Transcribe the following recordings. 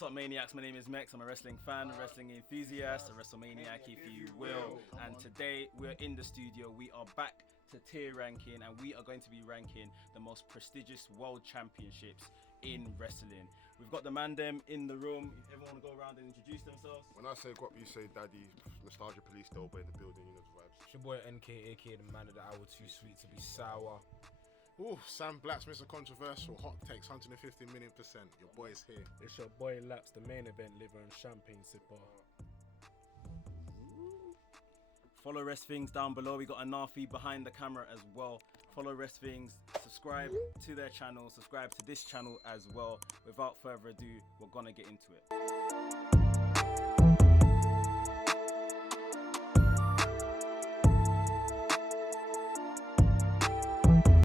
What's up, Maniacs? My name is Mex. I'm a wrestling fan, a wrestling enthusiast, a WrestleManiac, if you will. And today we're in the studio. We are back to tier ranking, and we are going to be ranking the most prestigious world championships in wrestling. We've got the man them in the room. If everyone want to go around and introduce themselves. When I say guap, you say daddy. Nostalgia Police, Delbo in the building, you know the vibes. It's your boy NK, aka the man of the hour, too sweet to be sour. Ooh, Sam Black's Mr. Controversial, hot takes 150 million %. Your boy's here. It's your boy Laps, the main event liver and champagne sipper. Follow Wresthings down below. We got a Nafi behind the camera as well. Follow Wresthings, subscribe to their channel, subscribe to this channel as well. Without further ado, we're gonna get into it.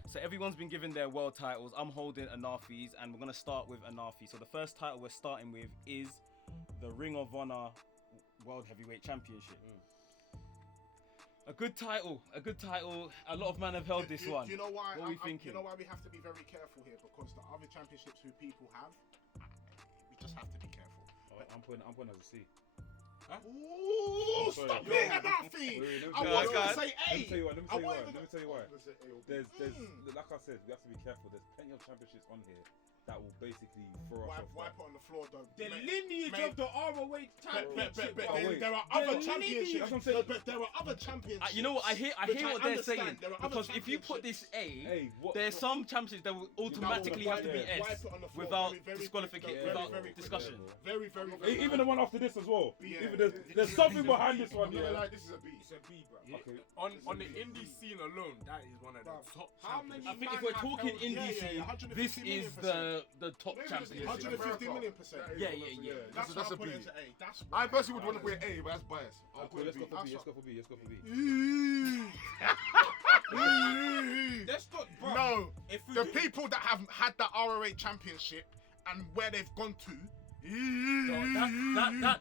So everyone's been given their world titles. I'm holding Anafi's, and we're gonna start with Anafi. So the first title we're starting with is the Ring of Honor World Heavyweight Championship. A good title, a good title. A lot of men have held this one. Do you know why? What are we thinking? You know why we have to be very careful here? Because the other championships who people have, we just have to be careful. I'm putting as a C. Huh? Ooh, stop being a Nafi! I was going to say A. Let me tell you why. There's, like I said, we have to be careful. There's plenty of championships on here that will basically throw us off. Wipe it on the floor, though. The lineage of the ROH championship. There are other championships. That's what I'm saying. But there are other championships. You know what? I hear what they're saying. Because if you put this A, there's some championships that will automatically have to be S without disqualification, without discussion. Very. Even the one after this as well. Even there's something behind this one. Yeah. Like, this is a B. It's a B, bro. Okay. On the indie scene alone, that is one of the top. I think if we're talking indie scene, this is the top championship. 150 million %. Yeah. That's a a B. B. That's I personally would want to put A, but that's biased. Cool, let's go for B. Let's go for B. Let's not, bro. No, If we the do- people that have had the ROH championship and where they've gone to.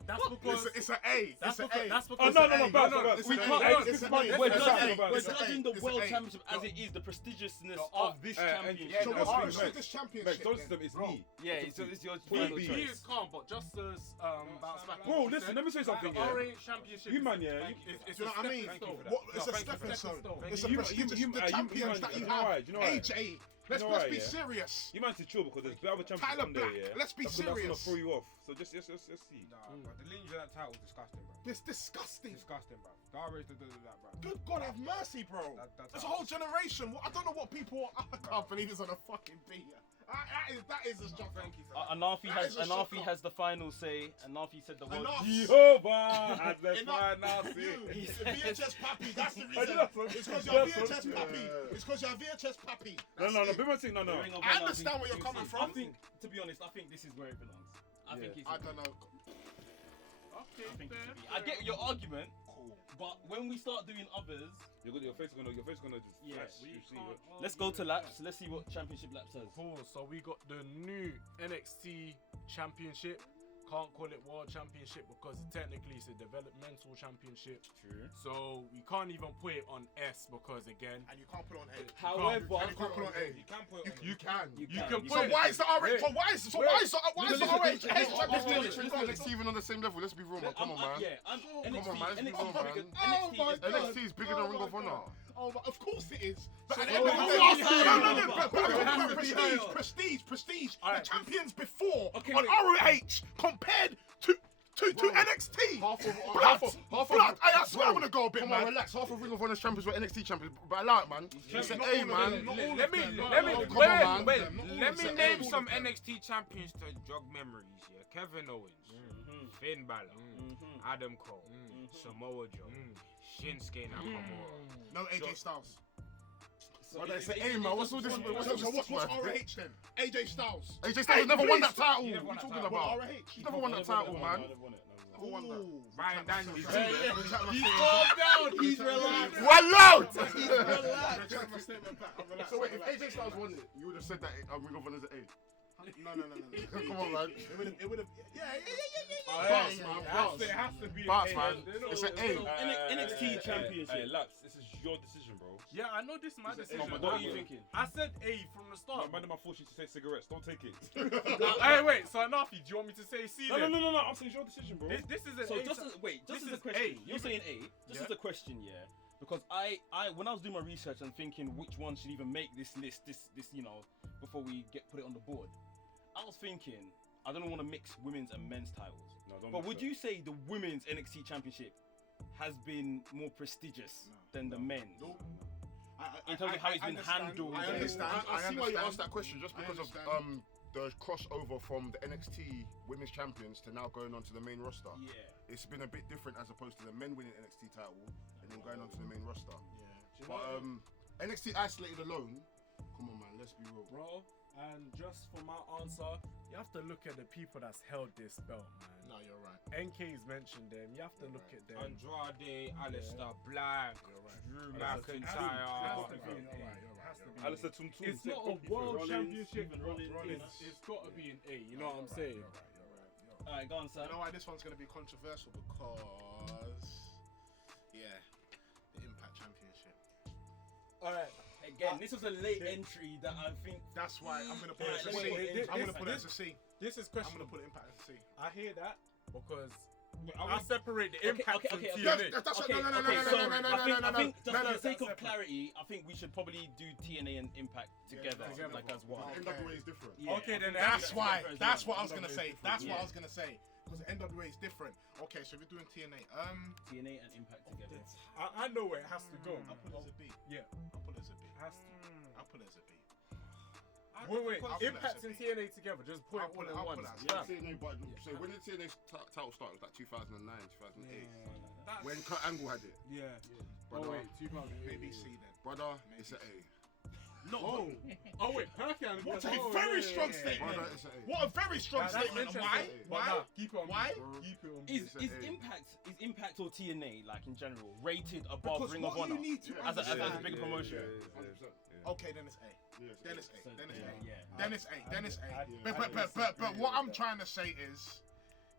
That's because It's an A. that's It's an because A. that's Oh because no, It's We an can't. A. We're It's an A. we're It's an judging. A. We're It's an judging A. the It's world an A. championship as it is, the prestigiousness No, of this and- championship. So Yeah, what's no, what's Max. this Max, championship? don't system, it's me. Yeah, so this is your He final he choice. is calm, but just as bounce back. Bro, listen, let me say something. The Yeah. ROH championship. You man, yeah. It's Do you know what I mean? Thank you for that. What, it's No, a thank you for stepping that. stone. Thank It's you. a prestigious. The champions that you have. You know why? HA. Let's You know why, be yeah? serious. You man to chill because there's other champions Tyler on there. Black, Yeah. let's be That's gonna serious. throw you off. So just see. Nah, but the lineage of that title is disgusting, bro. It's disgusting. Disgusting, bro. The ROH don't do that, bro. Good God have mercy, bro. That's There's a whole generation. I don't know what people. I can't believe it's on a fucking B. That is a shock. Thank you for that. Anafi That is a shocker. has the final say. Anafi said the word. Enough. Jehovah has the Enough. final You, say. VHS pappy. That's the I reason. do that, son. It's because Yeah, you're son. VHS pappy. Yeah. It's because you're VHS pappy. No, big man saying no. The Ring of I Honor, understand where you're coming I from. think, to be honest, I think this is where it belongs. I think it's. I don't know. Okay, I think it fair, should be. I get your argument, but when we start doing others, Your face is gonna just Yeah, flash. we You see can't- it. let's go to laps. Let's see what championship laps says. Cool. So we got the new NXT championship. Can't call it world championship because technically it's a developmental championship. True. So we can't even put it on S because again, And you can't put it on A. However, And you can't put it on A. You can put it on. You can. You you can. can You put So it. why is the RH? Wait. So why is the RH? let's be honest. NXT even on the same level. Let's be real, man. Come on, man. Yeah, NXT, on, man, let's be NXT, real, man. bigger- Oh NXT my is God. NXT is bigger than Ring of Honor. Oh, but of course it is. But So at the end of the what day, are you saying? but prestige. Alright, The champions before Okay, on wait. ROH compared to NXT. Half of Blood. I swear I'm gonna go a bit, Come on, man. relax. Half of Ring of Honor's champions were NXT champions, but allow it, man. It's an A, man. Let me Come on, wait. man. Let me It's name A. some NXT champions to jog memories. Yeah, Kevin Owens, Finn Balor, Adam Cole, Samoa Joe, Shinsuke Nakamura. No AJ Styles. It's an A, man. What's all this? So what's ROH then? AJ Styles. AJ Styles never won that title. He What never are won you that talking title. about? ROH. He's never won that title, man. Who won that? Ryan Daniels. He's calmed down. He's relaxed. Well out! He's relaxed. Check my statement back. I'm relaxed. So wait, I'm if AJ Styles won it, you would have said that Ring of Honor's an A. No. Come on, man. It would have. Yeah. Pass, man. Pass. It has to be Pass, A. man. It's an A. NXT championship. Hey, Laps, this is your decision, bro. Yeah, I know this is my Is it decision. A? What are you thinking? I said A from the start. Man, man, force you to take cigarettes. Don't take it. Hey, wait. So Anafi, do you want me to say C? No, then? no. I'm saying it's your decision, bro. This is an So A. just as this a is question. A. You're saying A. Just as a question, yeah. Because I when I was doing my research and thinking which one should even make this list, this before we put it on the board, I was thinking I don't want to mix women's and men's titles. No, don't But mix would that. you say the women's NXT Championship has been more prestigious than the men's? Nope. In terms of how it's been handled. I understand. I see why you asked that question, just I because of understand. the crossover from the NXT Women's Champions to now going on to the main roster. Yeah. It's been a bit different as opposed to the men winning NXT title and then going on to the main roster. Yeah. But NXT isolated alone, come on man, let's be real. Bro, and just for my answer, you have to look at the people that's held this belt, man. No, you're right. NK's mentioned them. You have to look at them. Andrade, Alistair Black, You're right. Drew Has to McIntyre. be an A. Has to be an A. Alistair Tum Tum. It's not a world championship. Rollins. It's got to be an A. You know what I'm saying? You're right. Alright, go on, sir. You know why this one's going to be controversial? Because, yeah, the Impact Championship. Alright. Again, this was a late entry that I think. That's why I'm going to put it as a C. Wait, I'm going to put it this- as a C. This is I'm questionable. going to put Impact as a C. I hear that because I I separate the Impact from okay. TNA. That's Okay, no, I think just no, for the sake of that's clarity, I think we should probably do TNA and Impact together, together. like as one. Okay. NWA is different. Yeah, Okay, I then think That's why. separate as That's one. what I was gonna say. That's what Yeah. I was gonna say. Because NWA is different. Okay, so we're doing TNA. TNA and Impact together. I know where it has to go. I'll put it as a B. Yeah, I'll put it as a B. has to. I'll put it as a B. Wait, I'll put it Impact as a and B. TNA together. Just put I'll it put all it- in I'll one. put it as a Yeah. TNA, but so when did TNA's title start? It was like 2009, 2008. That's- When Kurt Angle had it. Yeah. Brother, Oh wait, 2008. Maybe C then. brother, it's an A. No. Oh wait, Perkin. What a very strong statement. Brother, it's an A. What a very strong That's statement. interesting. Why? But Why? nah, keep it on. Why? Keep it on. Is It's an A. Impact or TNA, like in general, rated above Because Ring of what Honor you need to as a understand. big promotion? 100%. Okay, then it's A. Yeah, Then it's A. So, Then it's yeah, A. yeah. Then it's A. Then it's A. I- But what I'm trying to say is,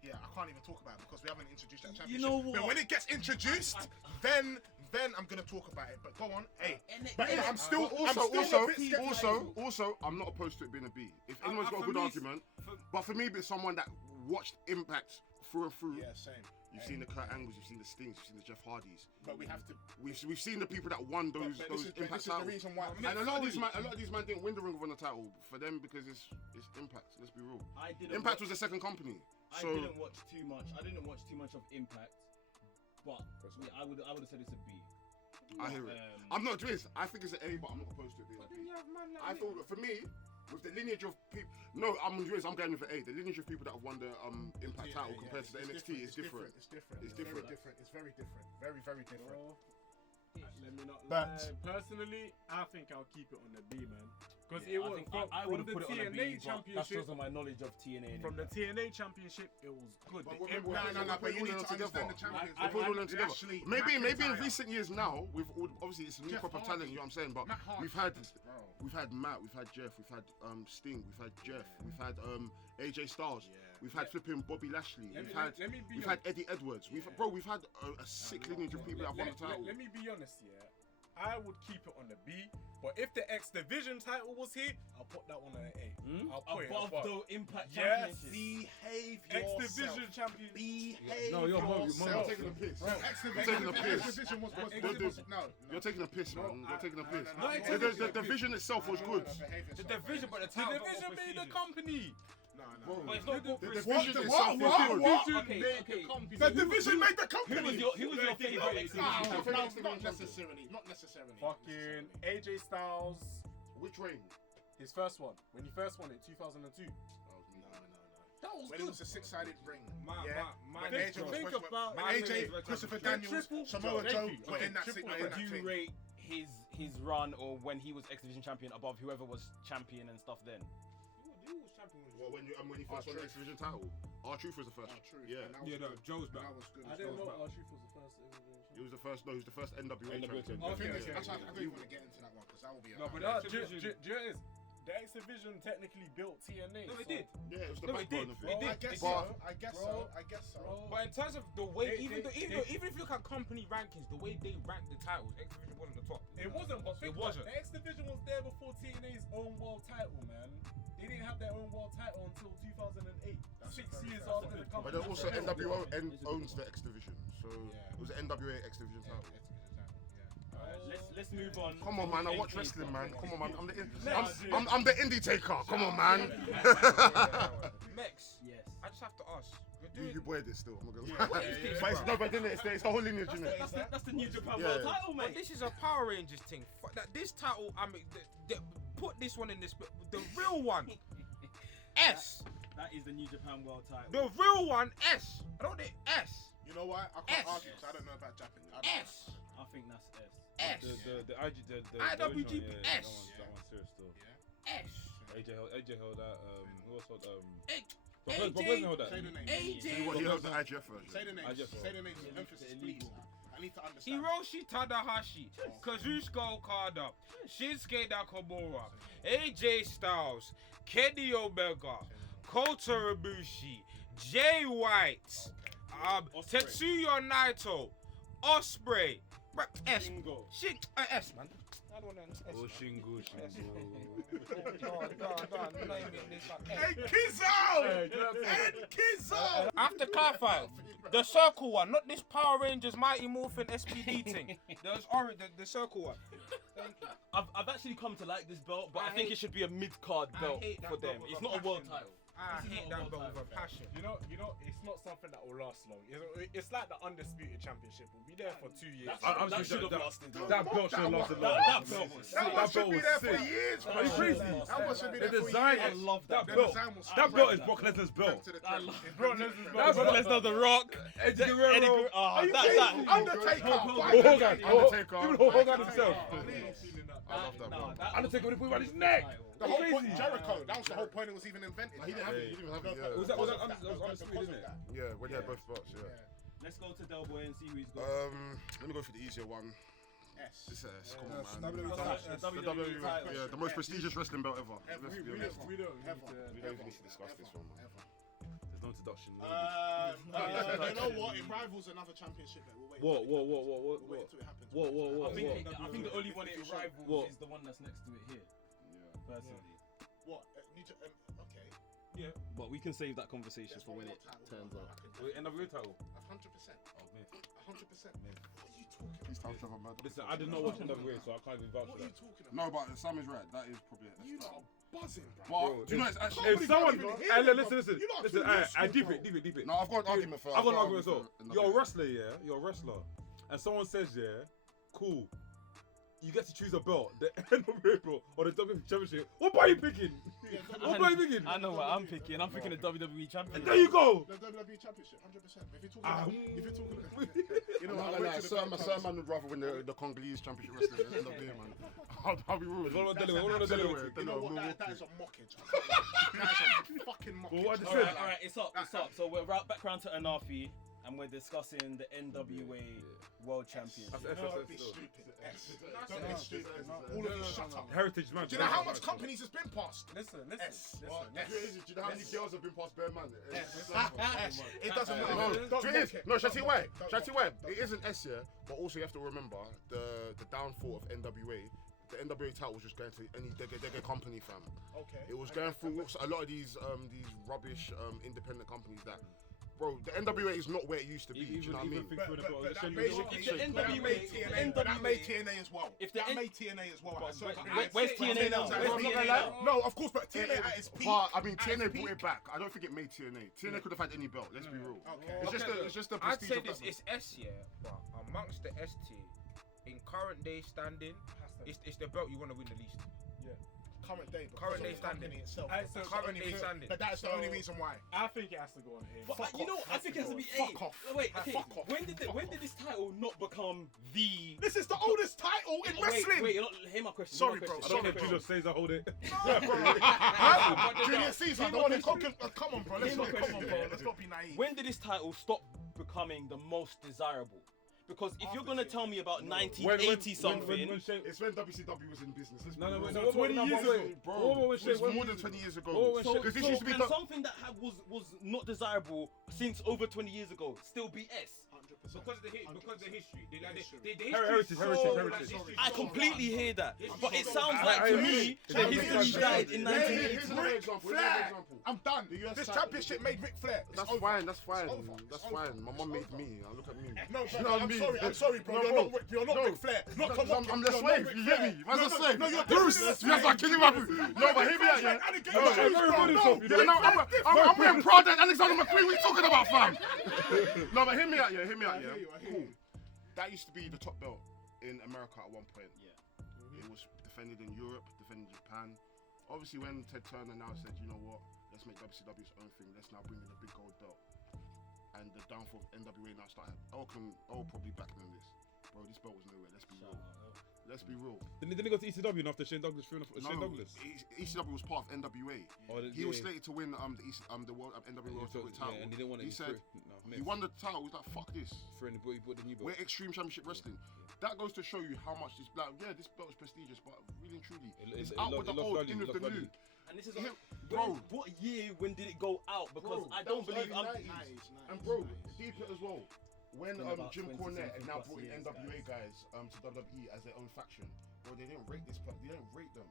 yeah, I can't even talk about it because we haven't introduced that championship. know what? But when it gets introduced, then I'm gonna talk about it. But go on, A. And But yeah, I'm still a bit Also, I'm not opposed to it being a B. If anyone's got a for good me, argument, but for me, being someone that watched Impact through and through, Yeah, same. you've seen the Kurt Angles, you've seen the Stings, you've seen the Jeff Hardys. But we have to. We've seen the people that won those But those this Impact is the titles. reason why. And a lot of these men didn't win the Ring of Honor title for them because it's Impact. Let's be real. I didn't Impact watch, was the second company. I So didn't watch too much. I didn't watch too much of Impact, but yeah, I would have said it's a B. I hear it. I'm not doing this. I think it's an A, but I'm not opposed to it being a B. I thought for me, with the lineage of people, no, I'm doing this. I'm going with an A. The lineage of people that have won the Impact title compared to the NXT is different. It's different. It's Very different. different. It's very different. Very, very different. Bro, let me not But- lie. Personally, I think I'll keep it on the B, man. Because Yeah, it was I from would have the put it on a TNA B, but that's championship. just on my knowledge of TNA. And From the Impact. TNA championship, it was good. But The we're- Impact- No, but you need to together. understand the champions. I- We're putting all them together. Lashley, Maybe in McIntyre. recent years now, with all, obviously it's a new Jeff crop of Hardy. talent. You know what I'm saying? But Matt Hardy. we've had Bro. Matt, we've had Jeff, we've had Sting, we've had Jeff, we've had AJ Styles, Yeah. we've had flipping Bobby Lashley, Let we've me be had honest. Eddie Edwards, we've had a sick lineage of people that have won the title. Let me be honest, yeah. I would keep it on the B, but if the X Division title was here, I'll put that one on an A. I'll put it above above. the Impact Yes. Championship. Behave X yourself. Division champion. Behave No, you're wrong, yourself. you're taking a piss. Bro, X You're taking a piss. Division was no. You're taking a piss, man. You're taking a piss. no, The division itself was good. The division, but the The title division made the company. Bro, But it's not good the for division What? itself was What? good. What? Okay, made okay. the company. The division made the Who was company. your favorite X No, Division? not necessarily. Not necessarily. Fucking AJ Styles, Which reign? his first one. When he first won it, 2002. That was When good. it was a six-sided ring. My When name AJ was think when about- my AJ, name is Christopher Triple Daniels, Triple Samoa J. Joe Thank you. were in that Triple thing. J. in Would that you thing. rate his run or when he was X Division champion above whoever was champion and stuff then? Who was champion? Well, when he first won the X Division title, R-Truth was the first. Yeah. Yeah, no, Joe's back. That was good. I as didn't well. know R-Truth was the first. He was the first. No, he was the first NWA NWA champion. Okay, The thing is, okay. I don't even want to get into that one because that will be. No, but That do you division- know what it is? the X Division technically built TNA. No, it so- did. Yeah, it was the No, it backbone did. of It it. did. I guess But- so. I guess so. I guess so. Bro. But in terms of the way, They- even they- if you look at company rankings, the way they rank the titles, X Division wasn't the top. It wasn't, but It wasn't. The X Division was there before TNA's own world title, man. They didn't have their own world title until 2008. That's 6 very years fair. after the But company. then also NWO owns the X Division, so Yeah. it was the NWA X Division Yeah, title. X Division title, yeah. Alright, let's move on. Come on, man! I watch AK wrestling, man. stuff. Come on, man! Next. I'm the indie taker. Come on, man. Mex, Yes. I just have to ask. We're You doing. boy this still. I'm gonna Yeah, go. yeah, But it's no, but then it's the whole lineage, That's isn't the, it? that's the New Japan Yeah. World title, But mate. this is a Power Rangers thing. Fuck that. This title, I mean, put this one in this. The real one, S. That is the New Japan World title. The real one, S. I don't need S. You know what? I can't S. argue because I don't know about Japanese. I don't S. I think that's S. S. The IWGP IWGP that S. one's serious still. Yeah. S. AJ held that. Who else held AJ. Brock Lesnar held that. Say the name. AJ. What, he held the IGF version. Say the name. I just- Say the name. Emphasis, please. I need to understand. Hiroshi Tanahashi, Kazuchika Okada, Shinsuke Nakamura, AJ Styles, Kenny Omega, Kota Ibushi, Jay White, Ospreay. Tetsuya Naito, Osprey, S, Shingo. shit, S man. I don't want to Oh, Shingo. Hey, Kizzo! Hey, Kizzo! I have to clarify, the circle one, not this Power Rangers Mighty Morphin SPD thing. There's orange, the circle one. Thank you. I've actually come to like this belt, but I, I think hate- it should be a mid-card I belt hate that for them. belt with It's a not a world passion. title. I This is hate not a that belt world with a title. passion. You know, it's not something that will last long. It's like the undisputed championship. We'll be there for 2 years. That should have lasted. That belt should have lasted long. That belt was sick. That one should be there for sick. years, Are you bro. crazy? That one should be The there for design, years. I love that that The belt. design was That straight belt is that. Brock Lesnar's to belt. the I trench. love Bro, Lesnar's That's belt. Brock Lesnar, The Rock, Eddie Eddie Guerrero. Guerrero. Are you That- kidding? that- Undertaker. Hulk Why Hulk you Hogan. kidding? Undertaker. Even Hulk Hogan himself. I love that belt. Undertaker when he put him around his neck. The whole point, Crazy. Jericho. That was the whole point. It was even invented. He didn't have it. He didn't have it. Yeah. Was that undisputed, isn't it? Yeah, when he had both belts. Yeah. Let's go to Del Boy and see who he's got. Let me go for the easier one. S. This S. Come Yes, on, man. WWE That's title. like the The WWE title. yeah, the most prestigious wrestling belt ever. Ever. Let's be We honest. don't- We don't Ever. We don't even need to discuss this one, man. Ever. There's no introduction. You know what? It rivals another championship. We'll wait. What? We'll wait until it happens. I think the only one it rivals What? is the one that's next to it here, personally. What? Okay. But we can save that conversation for when it turns up. NWA title. 100%. Oh man. 100%. What are you talking Please about? tell Trevor Murdoch. Listen, I did not watch NWA, so I can't even vouch What for are you that. talking about? No, but Sam is right. That is probably it. You lot are buzzing, bro. But do you know it's actually. If someone, even hear hey, it, listen, bro. You lot are listen, too loose, I deep bro. it, deep it. No, I've got an argument for. I've got an argument as well. for You're a NWA. wrestler, yeah? You're a wrestler. And someone says, yeah, cool. You get to choose a belt, the NWA belt or the WWE Championship. What belt are you picking? What belt are you picking? I know what I'm picking. I'm picking the WWE champion. There you go. The WWE Championship, 100%. If you're talking Ah, about, if you're talking, you know, I'm I not went gonna lie, to the Sir Philippines. Man would rather win the Congolese Championship Wrestling than end up there, man. I'll be rude. What That's about an Delaware? absolute- Delaware, You know what? Milwaukee. That is a mockage. That is a fucking mockage. Well, what I just All said. right, it's up. So we're back round to Anafi, and we're discussing the NWA World Champions. That's Don't be still. stupid. Don't be stupid. All of you shut up. Heritage man. Do you know how much companies has been past? Listen. S. Do S. you know how many girls have been past Bear Man? S. It doesn't No, matter. Don't it mock is. it. No, shall I tell you why? Don't Shall I tell you why? mock It isn't S here, but also you have to remember the downfall of NWA. The NWA title was just going to any Dega company, fam. Okay. It was going through a lot of these rubbish independent companies that, bro, the NWA is not where it used to be. Do you know what I mean? But that NWA made TNA. But that made TNA as well. If the That N- made TNA as well. Where's TNA now? No, of course, but TNA at its peak. But I mean, at TNA its brought peak. it back. I don't think it made TNA. TNA could have had any belt. Let's be real. Okay. It's just the I'd prestige say of this that. is S, yeah, but amongst the S tier, in current day standing, it's the belt you want to win the least. Current day. Current day because of the company standing. itself. Alright, so That's the current only day thing- standing. But that's the only reason why. I think it has to go on A. Fuck You know, off. I think it has to be Fuck eight. off. Wait, okay. Fuck off. When did this title not become the? This is the oldest title in wrestling. Wait, hear my question. Sorry, hear my bro, I question. don't sorry, think bro. Julius Caesar hold it. Julius Caesar, the one who conquered. Come on, bro. Let's Here's my not. Come on, question, bro. yeah. Let's not be naive. When did this title stop becoming the most desirable? Because if you're After gonna Shane. tell me about When 1980 something, It's when WCW was in business. Let's be No, real. no, 20 years ago. Bro, when it was Shane- more than 20 years ago. when so, Shane- Because this so used to be can done. something that was not desirable since over 20 years ago still be S? 100%. Because of the history. The history Heritage. is so- I completely hear that, It's but it so sounds bad. like to I me agree. the Champion history Shane. died in Here's 1980. another example. Flair. I'm done. The US This title- championship made Ric Flair. It's That's over. fine. That's fine. It's over. That's It's over. fine. My mom made me. Look at me. No, You know what I mean? I'm sorry, bro. No, You're not no. Ric Flair. Not to knock I'm him, the you're not slave. Ric You get Flair. me? Man's a No, slave. no, you're Bruce. definitely a Yes, slave. I'm killing my food. No, but hear me out, yeah. Alligator No, Bruce, no, bro, no. yeah, no, I'm wearing Prada and Alexander McQueen. What you talking about, fam? No, but hear me out, yeah. Hear me out, I hear you, yeah. I hear Cool. you. That used to be the top belt in America at one point. Yeah. It was defended in Europe, defended in Japan. Obviously, when Ted Turner now said, you know what, let's make WCW's own thing. Let's now bring in a big gold belt. And the downfall of NWA now started. I'll probably back them this. Bro, this belt was nowhere. Let's be real. Let's be real. Didn't he go to ECW and after Shane Douglas threw Shane Douglas? ECW was part of NWA. He was slated to win the World NWA World Heavyweight title. and he didn't want it. He said he won the title. He was like, "Fuck this. He bought the new belt. We're Extreme Championship Wrestling." That goes to show you how much this this belt is prestigious, but really and truly, it's out with the old, in with the new. And this is Yeah, bro. bro. What year? When did it go out? Because Bro, I that don't was believe early I'm. 90s. And bro, deep it as well. When Been about Jim 20 Cornette something now plus brought in years, NWA guys to WWE as their own faction, bro, they didn't rate this. They didn't rate them.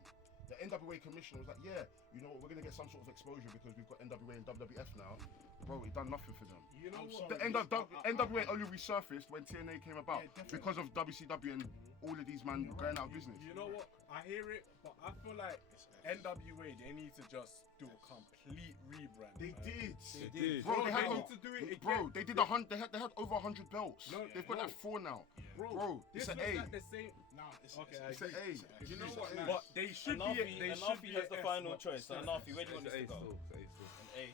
The NWA commissioner was like, yeah, you know what, we're gonna get some sort of exposure because we've got NWA and WWF now. Bro, it done nothing for them. You know what? The NWA only resurfaced when TNA came about because of WCW and all of these men going out of business. You know what? I hear it, but I feel like NWA, they need to just do a complete rebrand. They man. did. They did. Bro, they They had need to do it again. Bro, they did they had over 100 belts. No, They've got bro. like 4 now. Bro, It's this an looks A. like the same. Nah, it's Okay, It's an A. You know what? But they should be. Anafi, They should Anafi be has the a final S, choice. So but- Anafi, where do you want this to go? An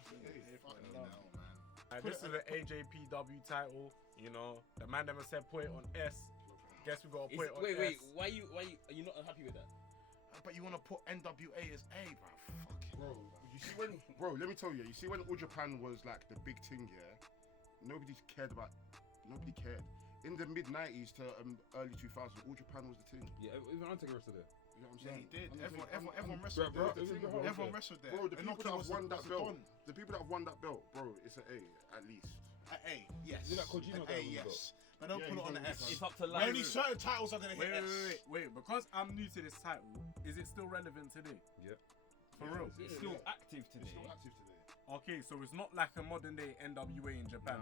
fucking hell, man. And this is the AJPW title. You know, the man never said put it on S. Guess we gotta put it on Wait, S. why are you not unhappy with that? But you want to put NWA as A, bro? Bro, you see when, bro, let me tell you, when All Japan was like the big thing, yeah, nobody cared. In the mid 90s to early 2000s, All Japan was the thing. Yeah, even Undertaker wrestled there. You know what I'm Yeah, saying? he did. I'm saying, Everyone wrestled Bro, there. bro, Everyone wrestled there. Bro, the people Inoki that have was won a- that was a belt, don. the people that have won that belt, bro, it's an A at least. A, yes. You know that Kojima An guy A, was the yes. But don't Yeah, put it he's on the on S. this It's up to Only life. certain titles are gonna hit S. Wait. Because I'm new to this title, is it still relevant today? Yeah. For real? It's still active today. It's still active today. Okay, so it's not like a modern day NWA in Japan.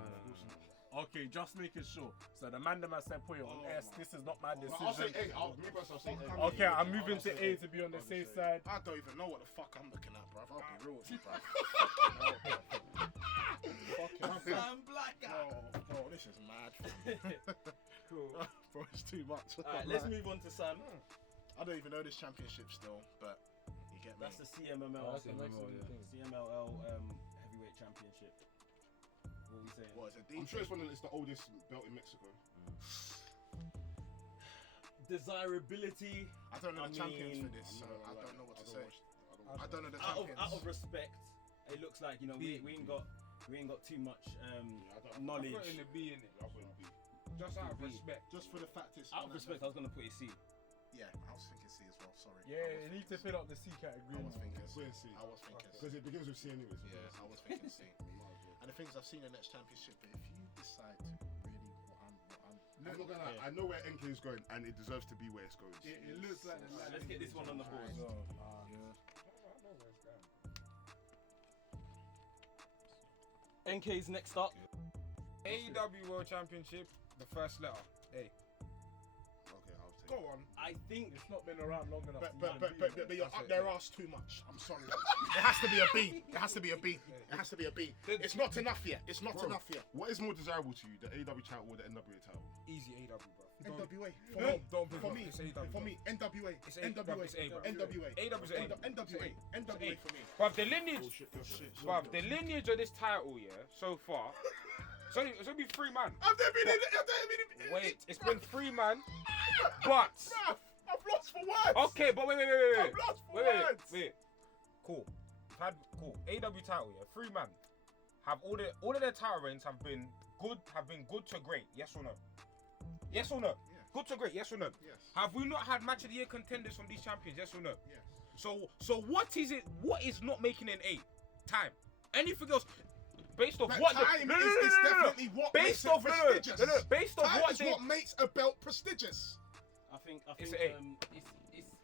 Okay, just making sure. So the man that said put it on S. This is not my I'll say decision. A. I'll say A. Okay, I'm moving to A to be on the safe side. I don't even know what the fuck I'm looking at, bruv. I'll be real with you, bruv. I'm black guy. Bro, this is mad. Cool. Bro, it's too much. Alright, let's move on to Sam. I don't even know this championship still, but you get me. That's the CMML. Oh, that's the Mexican thing. CMLL heavyweight championship. What are we saying? What is it? I'm sure it's the oldest belt in Mexico. Desirability. I don't know the champions mean, for this, so I don't know what to say. I don't don't know the Out champions. of respect, it looks like we ain't got too much knowledge. Put in the B in it. Just out of respect. Just for the fact it's Out of respect, I was gonna put it C. Yeah, I was thinking C as well. Sorry. Yeah, you need to fill up the C category. I was thinking Put in C. I was thinking C. Because it begins with C anyways. Yeah, I was thinking C. And the things I've seen in the next championship, but if you decide to really I'm not gonna lie, I know where NK is going and it deserves to be where it's going. It looks like. Alright, let's get this one on the board. NK's next up. AEW World Championship, the first letter. A. Okay, I'll take Go it. on. I think It's not been around long enough. But you're up their ass too much. I'm sorry. It has to be a B. It has to be a B. It has to be a B. It's not enough yet. It's not Bro, enough yet. What is more desirable to you, the AEW title or the NWA title? Easy AEW, bro. NWA. Don't For me, it's AEW. for me, NWA. It's A, NWA. it's A, bro. NWA. AEW's A. NWA. NWA for me. Bruv, the lineage, Bullshit. bruv, the lineage of this title, yeah, so far, it's only 3 man. I've never been in. Wait, it's been 3 man, but Bruv, I've lost for words. okay, but wait. I'm lost for words. Wait. Cool. Cool. AEW title, yeah, 3 man. Have all of their title reigns have been good to great. Yes or no? Yes or no? Good to great. Yes or no? Yes. Have we not had match of the year contenders from these champions? Yes or no? Yes. So what is it? What is not making an 8? Time. Anything else? Based off Like, what? time is definitely what Based makes it off prestigious. Based off Time what is they. what makes a belt prestigious. I think It's an A.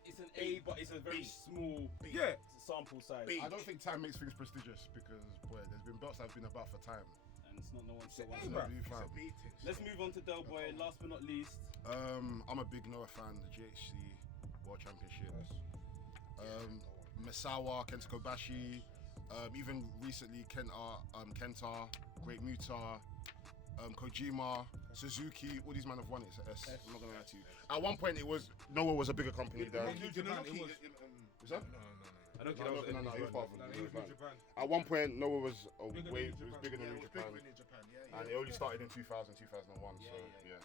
It's an A, but it's a very small Yeah. sample size. B. I don't think time makes things prestigious because, boy, there's been belts that have been about for time. And it's not no one still A, wants bruv. to. It's a beating. Let's move on to Del Boy. Last but not least, I'm a big Noah fan. The GHC World Championships. Misawa, Kenta Kobashi, even recently Kenta, Great Muta, Kojima, Suzuki. All these men have won it. It's an S. I'm not gonna lie to you. At one point, Noah was a bigger company than. New Japan, it was. Is that? I don't No, think that was he was part of No, it. he was New Japan. At one point, Noah was Bigger than way New it was Japan. bigger than Yeah, New it was Japan, bigger in Japan. Yeah, and it only started in 2000, 2001. So yeah,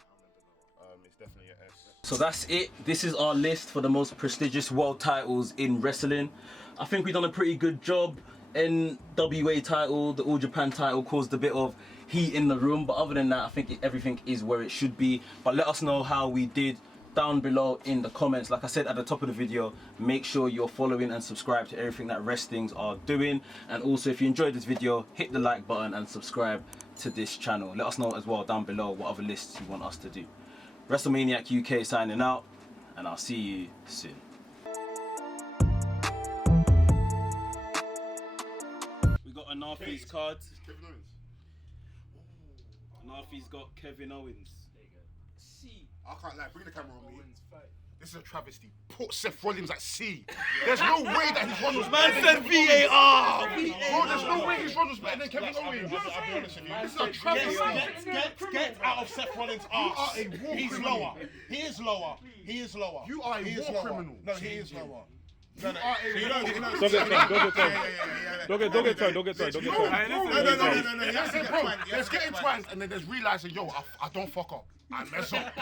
it's definitely an S. so that's it. This is our list for the most prestigious world titles in wrestling. I think we've done a pretty good job. NWA title, the All Japan title caused a bit of heat in the room, but other than that, I think everything is where it should be. But let us know how we did down below in the comments. Like I said at the top of the video, make sure you're following and subscribe to everything that Wresthings are doing. And also, if you enjoyed this video, hit the like button and subscribe to this channel. Let us know as well down below what other lists you want us to do. WrestleManiac UK signing out, and I'll see you soon. We got Anafi's card. Kevin Owens. Anafi's got Kevin Owens. I can't lie. Bring the camera on me. This is a travesty. Put Seth Rollins at C. There's no way that his run was better. Man said VAR. Bro, there's no way his run was better than Kevin Owens. I'll be honest with you. This is a travesty. Get out of Seth Rollins' ass. He's lower. He is lower. He is lower. You are a He is war lower. criminal. No, he is lower. Don't get turned. Don't get turned. Let's get entwined and then there's realizing, yo, I don't fuck up. I mess up.